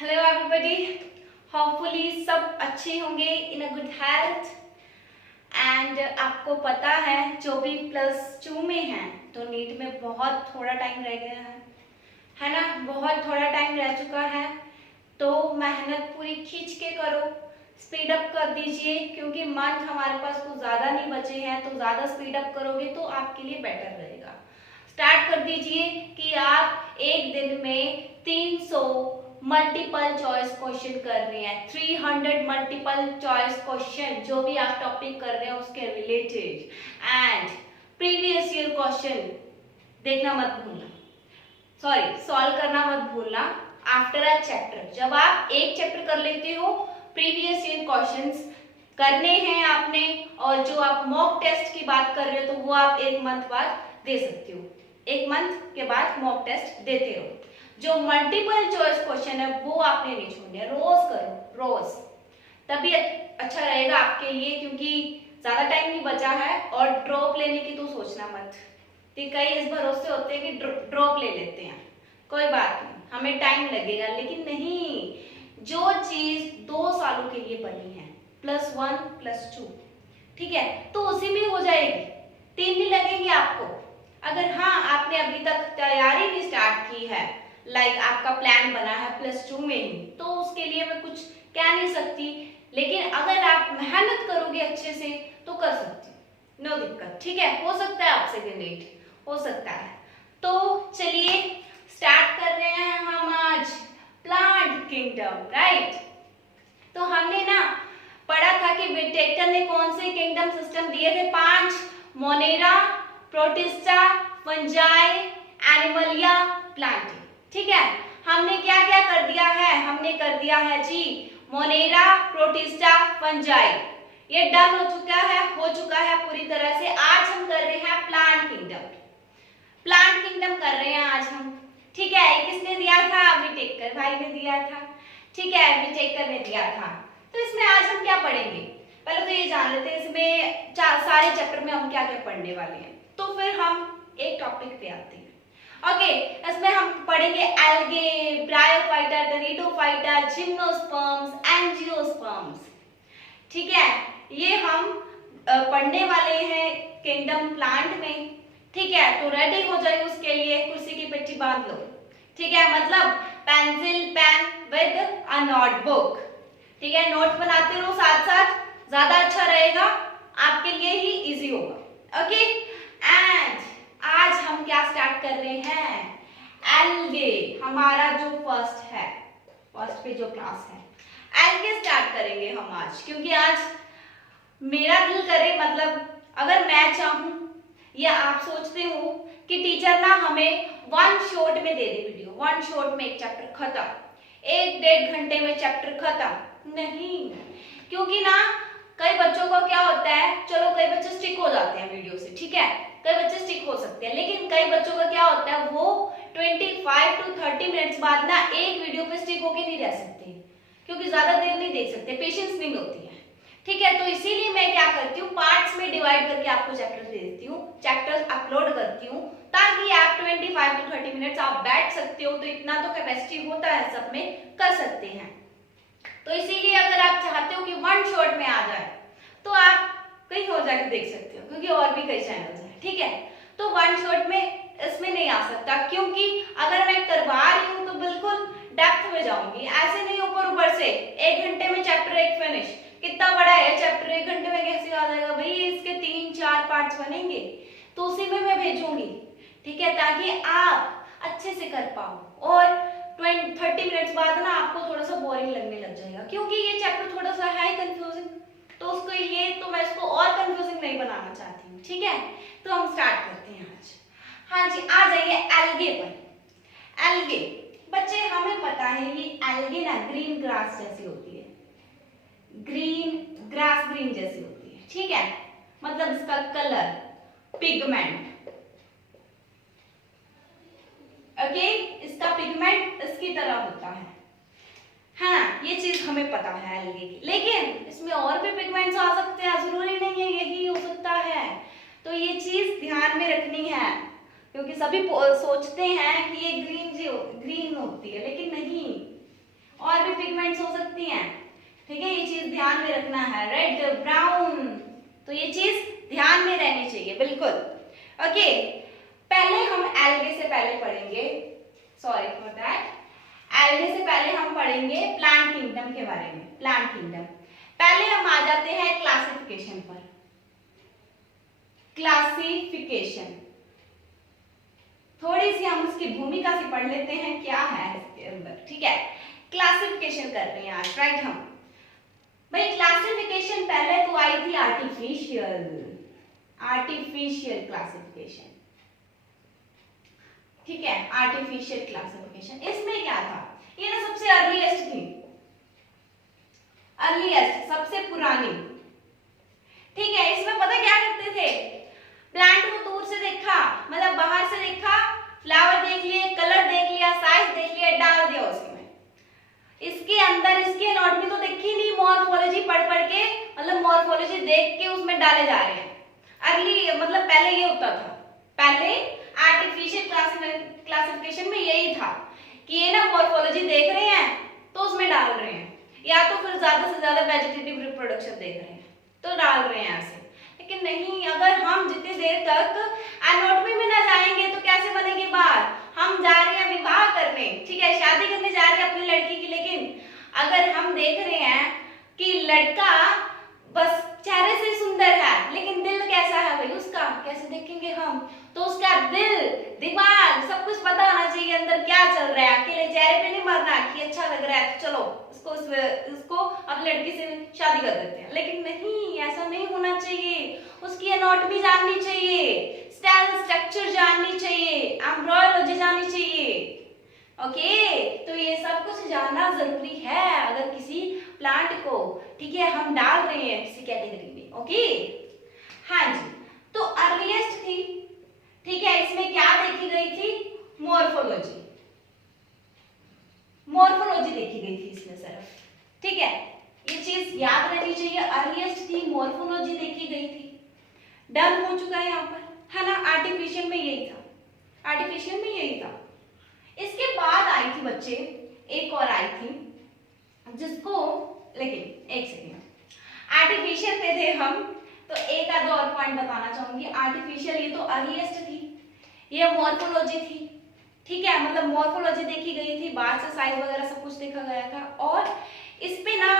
Hello everybody, hopefully सब अच्छे होंगे, इन अ गुड हेल्थ। एंड आपको पता है जो भी +2 में हैं तो नीट में बहुत थोड़ा टाइम रह गया है ना। बहुत थोड़ा टाइम रह चुका है, तो मेहनत पूरी खींच के करो, स्पीड अप कर दीजिए, क्योंकि मंथ हमारे पास कुछ ज़्यादा नहीं बचे हैं। तो ज़्यादा स्पीड अप करोगे तो आपके लिए बेटर रहेगा। स्टार्ट कर दीजिए कि आप एक दिन में 300 मल्टीपल चॉइस क्वेश्चन कर रहे हैं। 300 मल्टीपल चॉइस क्वेश्चन, जो भी आप टॉपिक कर रहे हैं उसके related. And previous year question देखना मत भूलना, सॉरी सॉल्व करना मत भूलना आफ्टर अ चैप्टर। जब आप एक चैप्टर कर लेते हो, प्रीवियस ईयर क्वेश्चंस करने हैं आपने, और जो आप मॉक टेस्ट की बात कर रहे हो तो वो आप 1 मंथ बाद दे सकते हो। 1 मंथ के बाद मॉक टेस्ट देते रहो। जो मल्टीपल चॉइस क्वेश्चन है वो आपने नहीं छोड़ने, रोज करो, रोज, तभी अच्छा रहेगा आपके लिए, क्योंकि ज्यादा टाइम नहीं बचा है। और ड्रॉप लेने की तो सोचना मत, कई इस भरोसे होते हैं कि ड्रॉप ले लेते हैं, कोई बात नहीं, हमें टाइम लगेगा, लेकिन नहीं, जो चीज 2 सालों के लिए बनी है, +1 +2, ठीक है, तो उसी में हो जाएगी, 3 दिन लगेंगे आपको। अगर हाँ आपने अभी तक तैयारी भी स्टार्ट की है, लाइक आपका प्लान बना है +2 में ही, तो उसके लिए मैं कुछ कह नहीं सकती, लेकिन अगर आप मेहनत करोगे अच्छे से तो कर सकती, नो दिक्कत, ठीक है। हो सकता है आपसे भी लेट हो सकता है। तो चलिए स्टार्ट कर रहे हैं हम आज प्लांट किंगडम, राइट। तो हमने ना पढ़ा था कि विटेकर ने कौन से किंगडम सिस्टम दिए थे, 5, Monera, protista, fungi, Animalia, Plantae, ठीक है। हमने क्या क्या कर दिया है, हमने कर दिया है जी मोनेरा, प्रोटिस्टा, फंजाई, ये डन हो चुका है पूरी तरह से। आज हम कर रहे हैं प्लांट किंगडम, प्लांट किंगडम कर रहे हैं आज हम, ठीक है। ये किसने दिया था, विटेकर भाई ने दिया था, ठीक है, विटेकर ने दिया था। तो इसमें आज हम क्या पढ़ेंगे, पहले तो ये जान लेते हैं इसमें सारे चैप्टर में हम क्या क्या पढ़ने वाले हैं, तो फिर हम एक टॉपिक पे आते हैं। ओके, इसमें हम पढ़ेंगे algae, bryophyta, pteridophyta, gymnosperms, angiosperms, ठीक है। ये हम पढ़ने वाले हैं किंगडम प्लांट में, ठीक है। तो रेडी हो जाए उसके लिए, कुर्सी की पेटी बांध लो, ठीक है, मतलब pencil pen with a notebook, ठीक है, नोट बनाते रहो साथ साथ, ज्यादा अच्छा रहेगा, आपके लिए ही इजी होगा। ओके, एंड आज हम क्या स्टार्ट कर रहे हैं, एल्गे, हमारा जो फर्स्ट पे जो क्लास है, एल्गे स्टार्ट करेंगे हम आज, क्योंकि आज मेरा दिल करे, मतलब अगर मैं चाहूं या आप सोचते हो कि टीचर ना हमें 1 शॉट में दे दे वीडियो, 1 शॉट में एक चैप्टर खत्म, 1-1.5 घंटे में चैप्टर खत्म, नहीं, क्योंकि ना कई बच्चों का क्या होता है, चलो कई बच्चे स्टिक हो जाते हैं वीडियो से, ठीक है, कई बच्चे स्टिक हो सकते हैं, लेकिन कई बच्चों का क्या होता है, वो 25 to 30 मिनट्स बाद ना एक वीडियो पे स्टिक होके नहीं रह सकते, क्योंकि ज्यादा देर नहीं देख सकते, पेशेंस नहीं होती है, ठीक है। तो इसीलिए मैं क्या करती हूँ, पार्ट्स में डिवाइड करके आपको चैप्टर दे देती हूँ, चैप्टर्स अपलोड करती हूँ, ताकि आप 25 to 30 मिनट्स आप बैठ सकते हो, तो इतना तो कैपेसिटी होता है, सब में कर सकते हैं। तो इसीलिए अगर आप चाहते हो कि 1 शॉट में आ जाए, तो आप कहीं और जाके देख सकते हो, क्योंकि और भी कई चैनल्स हैं, ठीक है। तो 1 शॉट में इसमें नहीं आ सकता, क्योंकि अगर मैं करवा रही हूँ तो बिल्कुल डेप्थ में जाऊंगी, ऐसे नहीं ऊपर से 1 घंटे में चैप्टर 1 फिनिश, कितना बड़ा है चैप्टर, 1 घंटे में कैसे आ जाएगा भाई, इसके 3-4 पार्ट्स बनेंगे, तो उसी में मैं भेजूंगी, ठीक है, ताकि आप अच्छे से कर पाओ। और 30 मिनट्स बाद ना आपको थोड़ा सा बोरिंग लगने लग जाएगा, क्योंकि ये चैप्टर थोड़ा सा है कंफ्यूजिंग, तो उसको ये तो मैं इसको और कंफ्यूजिंग नहीं बनाना चाहती हूँ, ठीक है। तो हम स्टार्ट करते हैं आज। हाँ जी, आ जाइए एल्गे पर। एल्गे बच्चे, हमें पता है ये एल्गे ना ग्रीन ग्रास जैसी होती है, ग्रीन ग्रास ग्रीन जैसी होती है, ठीक है, मतलब इसका कलर, पिगमेंट, ओके, इसका पिगमेंट इसकी तरह होता है ना, ये चीज हमें पता है एल्गे की, लेकिन इसमें और भी पिगमेंट्स आ सकते हैं, जरूरी नहीं है यही हो सकता है, तो ये चीज ध्यान में रखनी है, क्योंकि सभी सोचते हैं कि ये ग्रीन होती है, लेकिन नहीं, और पिगमेंट्स हो सकती हैं, ठीक है, ये चीज ध्यान में रखना है, रेड ब्राउन, तो ये चीज ध्यान में रहनी चाहिए बिल्कुल। ओके, पहले हम एल्गे से पहले पढ़ेंगे, सॉरी फॉर दैट, एल्गे से पहले हम पढ़ेंगे प्लांट किंगडम के बारे में। प्लांट किंगडम पहले हम आ जाते हैं क्लासिफिकेशन पर। क्लासिफिकेशन थोड़ी सी हम उसकी भूमिका से पढ़ लेते हैं, क्या है इसके अंदर, ठीक है। क्लासिफिकेशन कर रहे हैं आज, राइट। हम भाई क्लासिफिकेशन पहले तो आई थी आर्टिफिशियल क्लासिफिकेशन, ठीक है, आर्टिफिशियल क्लासिफिकेशन। इसमें क्या था, ये ना सबसे अर्लीस्ट थी, अर्लीस्ट सबसे पुरानी, ठीक है। इसमें पता क्या करते थे, प्लांट को दूर से देखा, मतलब बाहर से देखा, फ्लावर देख लिए, कलर देख लिया, साइज देख लिया, डाल दिया उसमें। इसके अंदर इसकी एनाटॉमी तो देखी नहीं, मॉर्फोलॉजी पढ़ पढ़ के, मतलब मॉर्फोलॉजी देख के उसमें डाले जा रहे हैं। अर्ली मतलब पहले ये होता था, पहले आर्टिफिशियल क्लासिफिकेशन में यही था कि ये ना मॉर्फोलॉजी देख रहे हैं तो उसमें डाल रहे हैं, या तो फिर ज्यादा से ज्यादा वेजिटेटिव रिप्रोडक्शन देख रहे हैं तो डाल रहे हैं ऐसे। लेकिन नहीं, अगर हम जितनी देर तक एनाटॉमी में ना जाएंगे तो कैसे बनेगी बात। हम जा रहे हैं विवाह करने, ठीक है, शादी करने जा रहे हैं अपनी लड़की की, लेकिन अगर हम देख रहे हैं कि लड़का बस चेहरे से सुंदर है लेकिन दिल कैसा है भाई उसका, कैसे देखेंगे हम। तो उसका दिल दिमाग सब कुछ पता होना चाहिए, अंदर क्या चल रहा है। अकेले चेहरे पे नहीं मरना कि अच्छा लग रहा है तो चलो उसको अपनी लड़की से शादी कर देते हैं, लेकिन नहीं, ऐसा नहीं होना चाहिए। उसकी एनाटॉमी जाननी चाहिए, सेल स्ट्रक्चर जाननी चाहिए, एम्ब्रियोलॉजी जाननी चाहिए। ओके, तो ये सब कुछ जानना जरूरी है अगर किसी प्लांट को, ठीक है, हम डाल रहे हैं किसी कैटेगरी में। ओके, हाँ जी, तो अर्लीस्ट थी, ठीक है। इसमें क्या देखी गई थी, मॉर्फोलॉजी, मॉर्फोलॉजी देखी गई थी इसमें सिर्फ, ठीक है, ये चीज याद रहनी चाहिए। अर्लीस्ट थी, मॉर्फोलॉजी देखी गई थी, डन हो चुका है यहाँ पर, है ना। आर्टिफिशियल में यही था, आर्टिफिशियल में यही था। इसके बाद आई थी बच्चे, एक और आई थी जिसको, लेकिन एक सेकेंड, आर्टिफिशियल पे थे हम, तो एक आध और पॉइंट बताना चाहूंगी। आर्टिफिशियल ये तो अर्लीस्ट थी, ये मॉर्फोलॉजी थी, ठीक है, मतलब मॉर्फोलॉजी देखी गई थी, बाहर से साइज वगैरह सब कुछ देखा गया था। और इस पे ना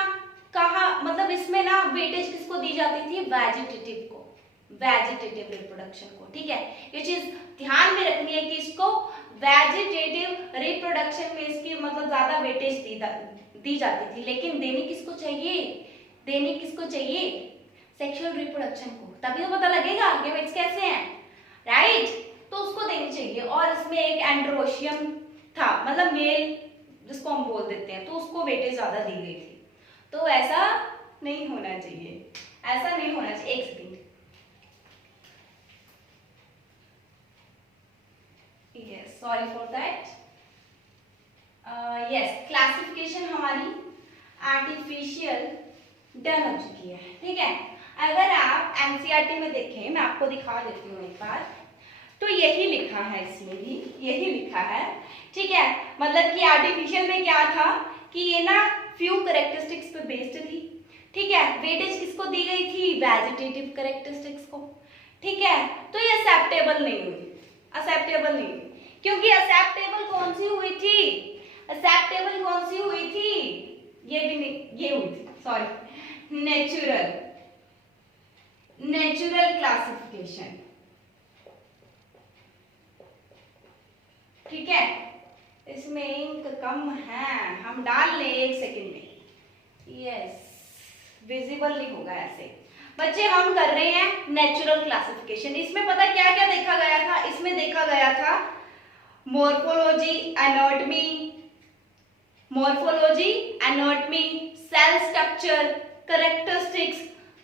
कहा, मतलब इसमें ना वेटेज किसको दी जाती थी, वेजिटेटिव को, वेजिटेटिव रिप्रोडक्शन को, ठीक है। ये चीज ध्यान में रखनी है कि इसको वेजिटेटिव रिप्रोडक्शन में इसकी मतलब ज्यादा वेटेज दी जाती थी, लेकिन देनी किसको चाहिए, देनी किसको चाहिए, सेक्सुअल रिप्रोडक्शन को, तभी तो पता लगेगा गैमेट्स कैसे हैं, राइट। तो उसको देनी चाहिए। और इसमें एक एंड्रोशियम था, मतलब मेल जिसको हम बोल देते हैं, तो उसको वेटेज ज्यादा दी गई थी। तो ऐसा नहीं होना चाहिए, ऐसा नहीं होना चाहिए। एक second, yes, sorry for that, yes, classification हमारी आर्टिफिशियल डन हो चुकी है, ठीक है। अगर आप एनसीईआरटी में देखें, मैं आपको दिखा देती हूँ एक बार, तो यही लिखा है, इसमें भी यही लिखा है, ठीक है। मतलब कि आर्टिफिशियल में क्या था कि ये ना फ्यू कैरेक्टरिस्टिक्स पे बेस्ड थी, ठीक है। वेटेज किसको दी गई थी, वेजिटेटिव कैरेक्टरिस्टिक्स को, ठीक है। तो ये एक्सेप्टेबल नहीं हुई, एक्सेप्टेबल नहीं हुई, क्योंकि एक्सेप्टेबल कौन सी हुई थी, एक्सेप्टेबल कौन सी हुई थी, ये भी नहीं, ये हुई थी, सॉरी, नेचुरल क्लासिफिकेशन, ठीक है। इसमें इंक कम है, हम डाल लें एक सेकंड में, यस, विजिबल नहीं होगा ऐसे। बच्चे हम कर रहे हैं नेचुरल क्लासिफिकेशन। इसमें पता क्या क्या देखा गया था, इसमें देखा गया था morphology, anatomy, morphology, anatomy, cell structure, characteristics,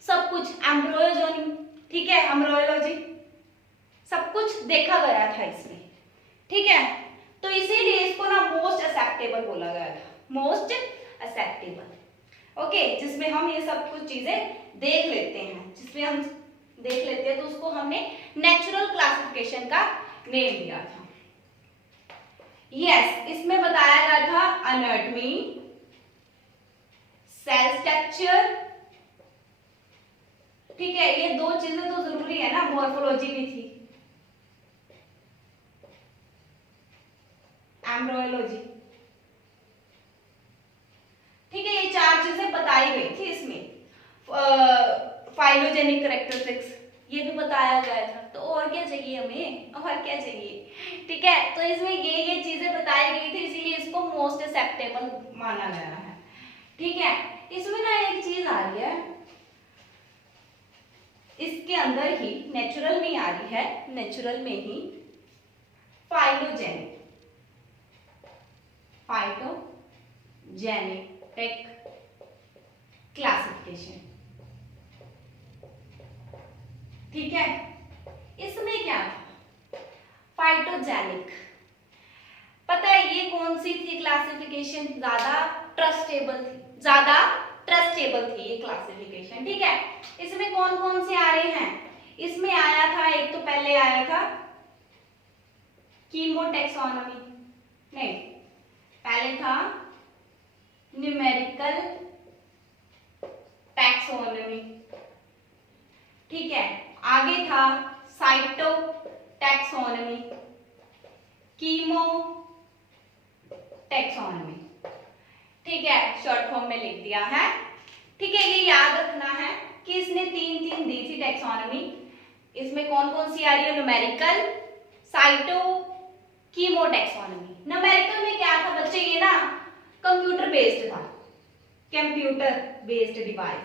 सब कुछ, एम्ब्रियोलॉजी, ठीक है, एम्ब्रियोलॉजी, सब कुछ देखा गया था इसमें, ठीक है। तो इसीलिए इसको ना मोस्ट एक्सेप्टेबल बोला गया था, मोस्ट एक्सेप्टेबल, ओके, जिसमें हम ये सब कुछ चीजें देख लेते हैं, जिसमें हम देख लेते हैं, तो उसको हमने नेचुरल क्लासिफिकेशन का नेम दिया था। यस, इसमें बताया गया था एनाटॉमी, सेल स्ट्रक्चर, ठीक है, ये दो चीजें तो जरूरी है ना, मॉर्फोलॉजी भी थी, एम्ब्रियोलॉजी, ठीक है, ये चार चीजें बताई गई थी इसमें। फाइलोजेनिक कैरेक्टरिस्टिक्स ये भी बताया गया था, तो और क्या चाहिए हमें, और क्या चाहिए, ठीक है। तो इसमें ये चीजें बताई गई थी, इसीलिए इसको मोस्ट एक्सेप्टेबल माना गया है, ठीक है। इसमें ना एक चीज आ रही है, इसके अंदर ही नेचुरल में आ रही है, नेचुरल में ही फाइलोजेनिक, फाइटोजेनेटिक क्लासिफिकेशन, ठीक है। इसमें क्या था, फाइटोजेनिक, पता है ये कौन सी थी क्लासिफिकेशन, ज्यादा ट्रस्टेबल थी, ज्यादा ट्रस्टेबल थी ये क्लासिफिकेशन, ठीक है। इसमें कौन कौन से आ रहे हैं, इसमें आया था, एक तो पहले आया था कीमोटैक्सोनॉमी, नहीं, पहले था न्यूमेरिकल टैक्सोनॉमी, ठीक है। आगे था साइटो टैक्सोनॉमी, कीमो टैक्सोनॉमी, ठीक है, शॉर्ट फॉर्म में लिख दिया है, ठीक है। ये याद रखना है कि इसने तीन दी थी टैक्सोनॉमी, इसमें कौन कौन सी आ रही है, numerical, cyto, chemo taxonomy. Numerical में क्या था बच्चे, ये ना कंप्यूटर बेस्ड था, कंप्यूटर बेस्ड डिवाइस,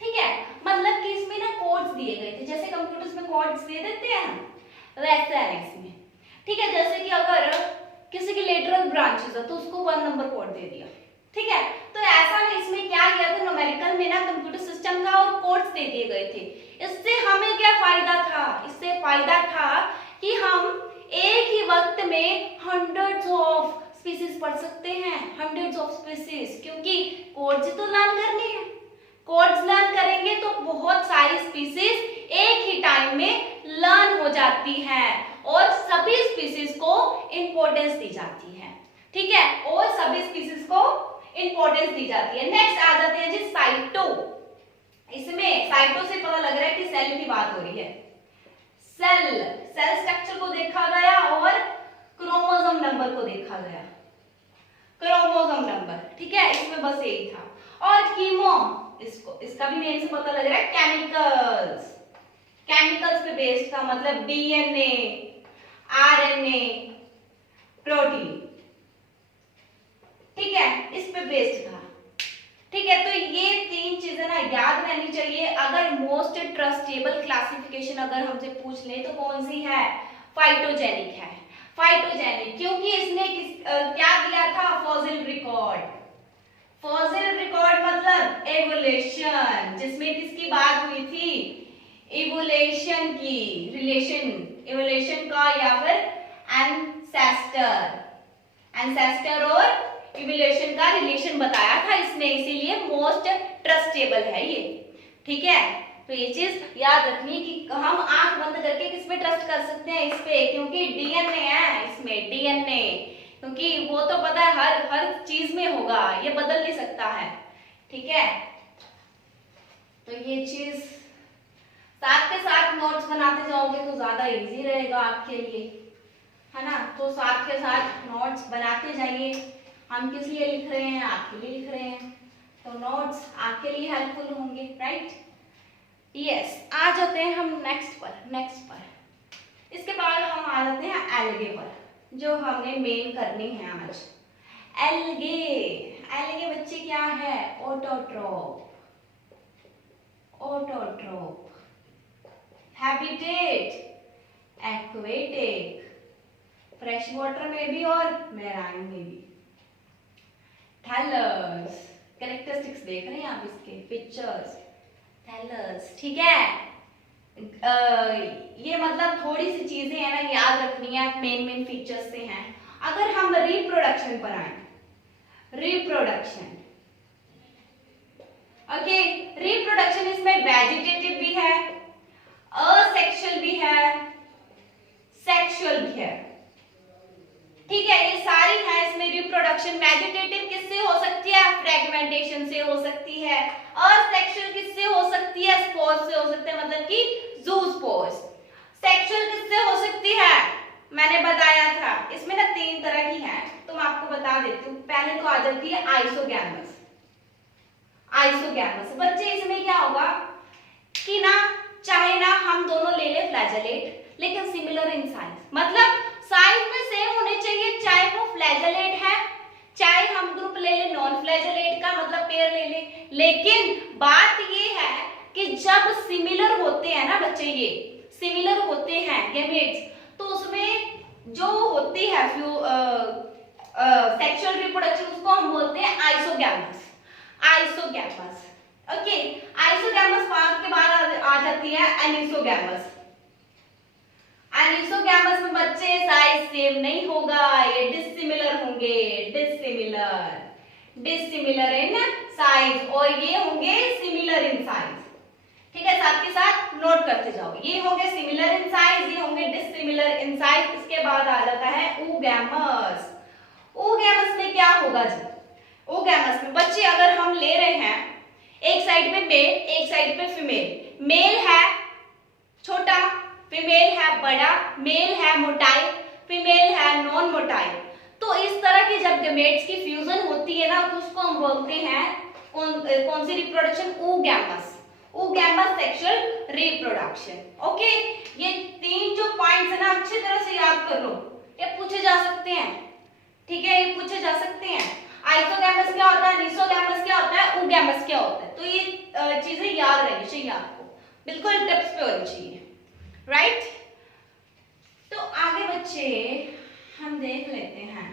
ठीक है, मतलब कि इसमें ना कोड्स दिए गए थे, जैसे कंप्यूटर्स में कोड्स दे देते हैं वैसे है इसमें, ठीक है। जैसे कि अगर किसी की लेटरल ब्रांचेस है तो उसको 1 नंबर कोड दे दिया, ठीक है। तो ऐसा ना इसमें क्या किया था, न्यूमेरिकल में ना कंप्यूटर सिस्टम था और कोड्स दे दिए गए थे। इससे हमें क्या फायदा था, इससे फायदा था कि हम एक ही वक्त में हंड्रेड्स ऑफ स्पीसीज पढ़ सकते हैं, हंड्रेड्स ऑफ स्पीसीज, क्योंकि कोड्स तो लर्न करने हैं, कोड्स लर्न करेंगे तो बहुत सारी स्पीसीज एक ही टाइम में लर्न हो जाती हैं और सभी स्पीसीज को इंपॉर्टेंस दी जाती है, ठीक है, और सभी स्पीसीज को इंपॉर्टेंस दी जाती है। नेक्स्ट आ जाते हैं जी साइटो, इसमें साइटो से पता लग रहा है कि सेल की बात हो रही है, सेल स्ट्रक्चर को देखा गया और क्रोमोसोम नंबर को देखा गया, क्रोमोसोम नंबर, ठीक है, इसमें बस यही था। और कीमो, इसका भी नेम से पता लग रहा है, केमिकल्स पे बेस्ड था, मतलब डीएनए, आरएनए, प्रोटीन, ठीक है, इस पे बेस्ड था, ठीक है। तो ये तीन चीजें ना याद रहनी चाहिए। अगर मोस्ट ट्रस्टेबल क्लासिफिकेशन अगर हमसे पूछ ले तो कौन सी है, फाइटोजेनिक है, फाइटोजेनिक, क्योंकि इसने क्या दिया था, फॉसिल रिकॉर्ड, फॉसिल रिकॉर्ड मतलब एवोल्यूशन, जिसमें किसकी बात हुई थी, इवोल्यूशन की, रिलेशन, इवोल्यूशन का या फिर एंसेस्टर और इवोल्यूशन का रिलेशन बताया था इसने, इसीलिए मोस्ट ट्रस्टेबल है ये, ठीक है। तो ये चीज याद रखनी कि हम आंख बंद करके किस पे ट्रस्ट कर सकते हैं, इस पे, क्योंकि डीएनए है इसमें, डीएनए, क्योंकि वो तो पता है हर चीज में होगा, ये बदल नहीं सकता है, ठीक है। तो ये चीज साथ के साथ नोट्स बनाते जाओगे तो ज्यादा इजी रहेगा आपके लिए, है ना। तो साथ के साथ नोट्स बनाते जाइए, हम किस लिए लिख रहे हैं, आपके लिए लिख रहे हैं, तो नोट्स आपके लिए हेल्पफुल होंगे, राइट, यस। आ जाते हैं हम नेक्स्ट पर, इसके बाद हम आ जाते हैं एल्गे पर, जो हमें मेन करनी है आज। एल्गे बच्चे क्या है, autotroph, habitat, aquatic, fresh water में भी और मैराइन में भी। थैलस, कैरेक्टरिस्टिक्स देख रहे हैं आप इसके, पिक्चर्स, थैलस, ठीक है। ये मतलब थोड़ी सी चीजें है ना याद रखनी है, मेन फीचर्स से हैं। अगर हम रिप्रोडक्शन पर आए, रिप्रोडक्शन, ओके, रिप्रोडक्शन इसमें वेजिटेटिव भी है, असेक्सुअल भी है, सेक्सुअल भी है, ठीक है, ये सारी है इसमें रिप्रोडक्शन। वेजिटेटिव किससे हो सकती है, फ्रेगमेंट पिगमेंटेशन से हो सकती है। असेक्सुअल किससे हो सकती है? स्पोर्स से हो सकते हैं, मतलब कि ज़ूस्पोर्स। सेक्सुअल किससे हो सकती है? मैंने बताया था इसमें ना 3 तरह की है, तो मैं आपको बता देती हूँ। पहले तो आ जाती है आइसोगैमस। आइसोगैमस बच्चे इसमें क्या होगा कि ना चाहे ना हम दोनों ले ले फ्लैजेलेट, लेकिन सिमिलर इन साइज, मतलब साइज में सेम होने चाहिए, चाहे वो फ्लैजेलेट है चाहे हम ग्रुप ले ले नॉन फ्लैजेलेट का, मतलब पेयर ले ले। लेकिन बात ये है कि जब सिमिलर होते हैं ना बच्चे, ये सिमिलर होते हैं गैमेट्स, तो उसमें जो होती है सेक्सुअल रिप्रोडक्शन उसको हम बोलते हैं आइसोगैमस। Isogamous, okay. आइसोगैमस के बाद आ जाती है एनिसोगैमस। एनिसोगैमस में बच्चे साइज सेम नहीं होगा, ये डिसिमिलर होंगे, डिसिमिलर इन साइज, और ये होंगे सिमिलर इन साइज। ठीक है, साथ के साथ नोट करते जाओ, ये होंगे सिमिलर इन साइज, ये होंगे डिसिमिलर इन साइज। इसके बाद आ जाता है oogamous। oogamous में क्या होगा जी? oogamous में बच्चे अगर हम ले रहे हैं एक साइड पे मेल, एक साइड पे फीमेल, मेल है छोटा, फीमेल है बड़ा, मेल है मोटाइल, फीमेल है नॉन मोटाइल, तो इस तरह की जब गैमेट्स की फ्यूजन होती है ना, तो उसको हम बोलते हैं कौन सी reproduction? oogamous। oogamous sexual reproduction. Okay, ये 3 जो पॉइंट्स है ना अच्छी तरह से याद कर लो, ये पूछे जा सकते हैं। ठीक है, ये पूछे जा सकते हैं। आइसोगैमस क्या होता है, लीसोगैमस क्या होता है, oogamous क्या होता है, तो ये चीजें याद रहनी चाहिए आपको, बिल्कुल टिप्स पे होनी चाहिए, राइट। तो आगे बच्चे हम देख लेते हैं,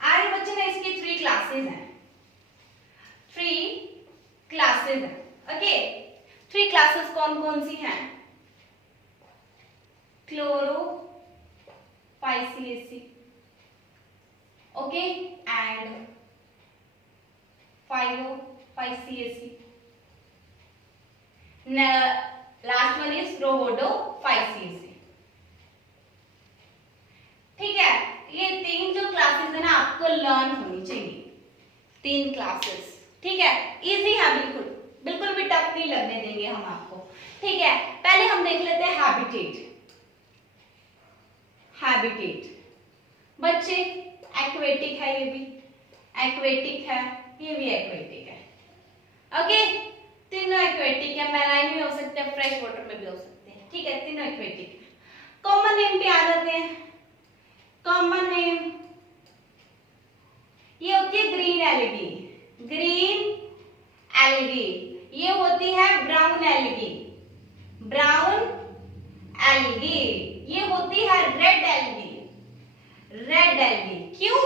आगे बच्चे ना इसकी 3 क्लासेस हैं, 3 क्लासेस हैं, ओके। 3 क्लासेस कौन कौन सी हैं? Chlorophyceae, okay, and phaeophyceae, last one is rhodophyceae. ठीक है, ये 3 जो क्लासेस है ना आपको लर्न होनी चाहिए, 3 क्लासेस। ठीक है, इजी है, बिल्कुल बिल्कुल भी टफ नहीं लगने देंगे हम आपको। ठीक है, पहले हम देख लेते हैं हैबिटेट। हैबिटेट बच्चे एक्वेटिक है, ये भी एक्वेटिक है, ये भी एक्वेटिक है, ओके। तीनों एक्वेटिक है, मैराइन में हो सकते हैं, फ्रेश वाटर में भी हो सकते हैं। ठीक है, तीनों एक्वेटिक है। कॉमन नेम पे आ जाते हैं। कॉमन नेम ये होती है ग्रीन एल्गी, ग्रीन एल्गी, ये होती है ब्राउन एल्गी, ब्राउन एल्गी, ये होती है रेड एल्गी, रेड एल्गी। क्यों?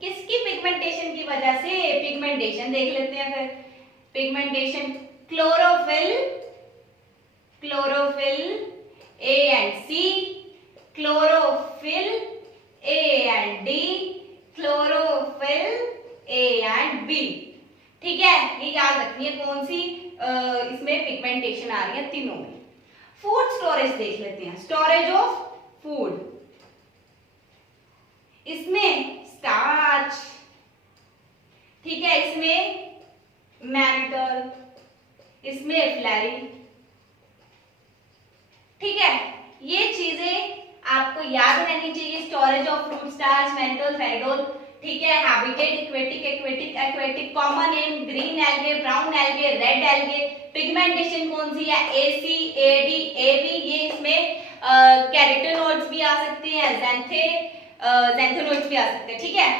किसकी पिगमेंटेशन की वजह से? पिगमेंटेशन देख लेते हैं फिर। Pigmentation chlorophyll, chlorophyll A and C, chlorophyll A and D, chlorophyll A and B. ठीक है, ये याद रखनी है कौन सी इसमें पिगमेंटेशन आ रही है, तीनों में। फूड स्टोरेज देख लेते हैं, स्टोरेज ऑफ फूड, इसमें स्टार्च, ठीक है, इसमें मैनिटल, इसमें फ्लैरी। ठीक है, ये चीजें आपको याद रहनी चाहिए, स्टोरेज ऑफ फ्रूट, स्टार्च, मैनिटल, फेरिडोल। ठीक है, habitat, aquatic, aquatic, aquatic, common name green algae, brown algae, red algae. Pigmentation कौन सी है? एसी, एडी, एबी, ये इसमें कैरोटेनॉइड्स भी आ सकते हैं, ज़ैंथेनॉइड्स भी आ सकते हैं। ठीक है,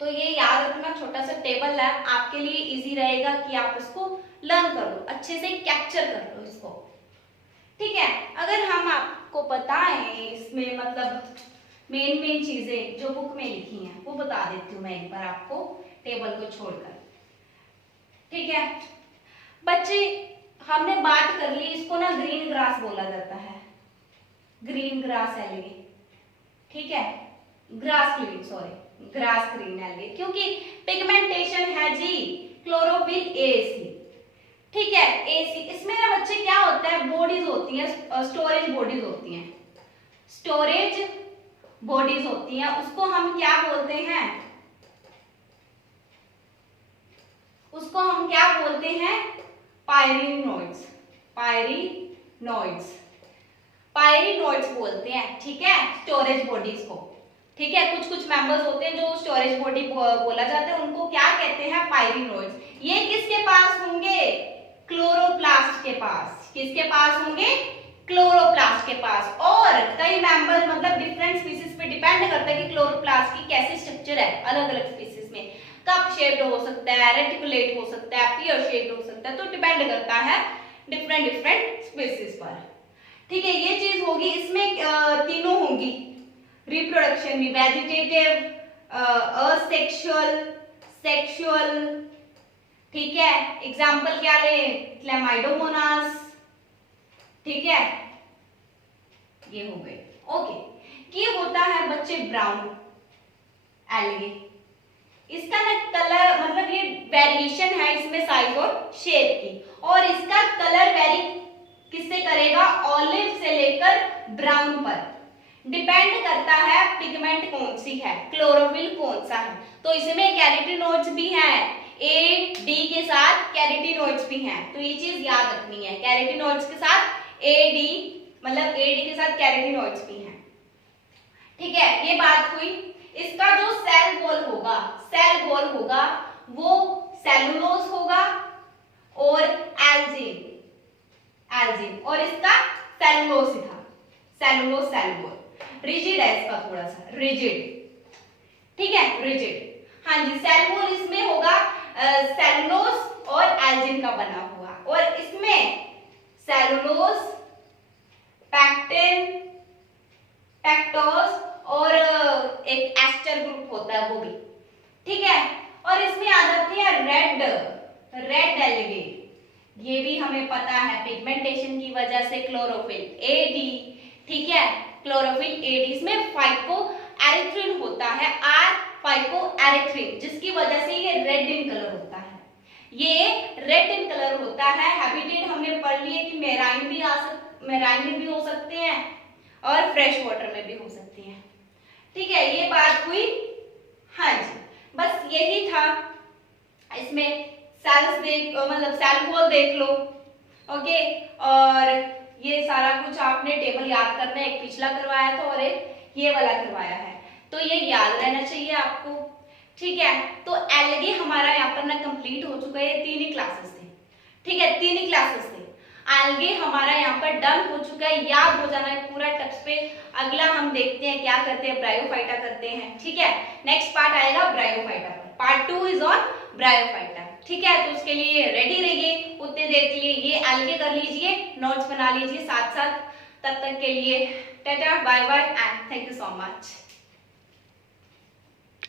तो ये याद रखना, छोटा सा टेबल है, आपके लिए इजी रहेगा कि आप इसको लर्न कर लो, अच्छे से कैप्चर कर लो इसको। ठीक है, अगर हम आपको बताएं इसमें मतलब मेन चीजें जो बुक में लिखी हैं वो बता देती हूँ मैं एक बार आपको, टेबल को छोड़कर। ठीक है बच्चे, हमने बात कर ली, इसको ना ग्रीन ग्रास बोला जाता है, ग्रीन ग्रास एल्गे। ठीक है, grass green, sorry grass green algae, क्योंकि पिगमेंटेशन है जी क्लोरोफिल ए सी। ठीक है, एसी, इसमें ना बच्चे क्या होता है, बॉडीज होती हैं, स्टोरेज बॉडीज होती हैं, स्टोरेज बॉडीज होती हैं उसको हम क्या बोलते हैं, उसको हम क्या बोलते हैं, पायरिनोइड्स, पायरिनोइड्स, पायरिनोइड्स बोलते हैं, ठीक है, स्टोरेज बॉडीज को, ठीक है। कुछ कुछ मेंबर्स होते हैं जो स्टोरेज बॉडी बोला जाता है, उनको क्या कहते हैं, पायरिनोइड्स। ये किसके पास होंगे, क्लोरोप्लास्ट के पास, किसके पास होंगे, क्लोरोप्लास्ट के पास। और कई मेंबर्स मतलब डिफरेंट स्पीसीज पे डिपेंड करता है कि क्लोरोप्लास्ट की कैसी स्ट्रक्चर है, अलग अलग स्पीसीज में कप शेप्ड हो सकता है, रेटिकुलेट हो सकता है, पियर शेप्ड हो सकता है, तो डिपेंड करता है डिफरेंट डिफरेंट स्पीसीज पर, ठीक है। ये चीज होगी, इसमें तीनों होंगी, रिप्रोडक्शन भी, वेजिटेटिव, असेक्सुअल, सेक्सुअल, ठीक है। एग्जाम्पल क्या ले, क्लेमाइडोमोनास, ठीक है, ये हो गए, ओके। ये होता है बच्चे ब्राउन एल्गे, इसका ना कलर मतलब ये वेरिएशन है इसमें साइज और शेप की, और इसका कलर वेरी किससे करेगा, ऑलिव से लेकर ब्राउन पर, डिपेंड करता है पिगमेंट कौन सी है, क्लोरोफिल कौन सा है। तो इसमें कैरोटीनोइड्स भी हैं, ए डी के साथ कैरोटीनोइड्स भी हैं, तो ये चीज याद रखनी है, कैरोटीनोइड्स के साथ ए डी मतलब ए डी के साथ कैरोटीनोइड्स भी हैं, ठीक है। ये बात हुई। इसका जो सेल वॉल होगा, सेल वॉल होगा वो सेलुलोज होगा और एल्जिन, एल्जिन, और इसका सेलुलोज ही था, सेलुलोज सेल वॉल, रिजिड है इसका थोड़ा सा, रिजिड, ठीक है, रिजिड। हाँ जी, सेल वॉल इसमें होगा सेलुलोज और एल्जिन का बना हुआ, और इसमें सेलुलोज, पैक्टिन, पैक्टोज और एक एस्टर ग्रुप होता है वो भी, ठीक है। और इसमें आ जाती है रेड, रेड एल्गे, ये भी हमें पता है पिगमेंटेशन की वजह से, क्लोरोफिल एडी, ठीक है, क्लोरोफिल एडी, इसमें फाइको एरिथ्रिन होता है, आर फाइको एरिथ्रिन, जिसकी वजह से ये रेड इन कलर होता है, ये रेड इन कलर होता है। हैबिटेट हमने पढ़ लिया कि मेराइन भी मेराइन में भी हो सकते हैं और फ्रेश वाटर में भी हो सकती हैं, ठीक है, ये बात हुई। हाँ जी, बस यही था, इसमें सेल्स देख मतलब सेल वॉल देख लो, ओके। और ये सारा कुछ आपने टेबल याद करना है, एक पिछला करवाया था और एक ये वाला करवाया है, तो ये याद रहना चाहिए आपको, ठीक है। तो एल्गे हमारा यहाँ पर ना कंप्लीट हो चुका है, 3 ही क्लासेस थे, ठीक है, 3 ही क्लासेस थे, एल्गे हमारा यहाँ पर डन हो चुका है, याद हो जाना है पूरा टच पे। अगला हम देखते हैं क्या करते हैं, ब्रायोफाइटा करते हैं, ठीक है। नेक्स्ट पार्ट आएगा ब्रायोफाइटा पर, पार्ट 2 इज ऑन ब्रायोफाइटा, ठीक है। तो उसके लिए रेडी रहिए, उतने देर के लिए ये एल्गे कर लीजिए, नोट्स बना लीजिए साथ साथ, तब तक के लिए tata bye bye and thank you so much.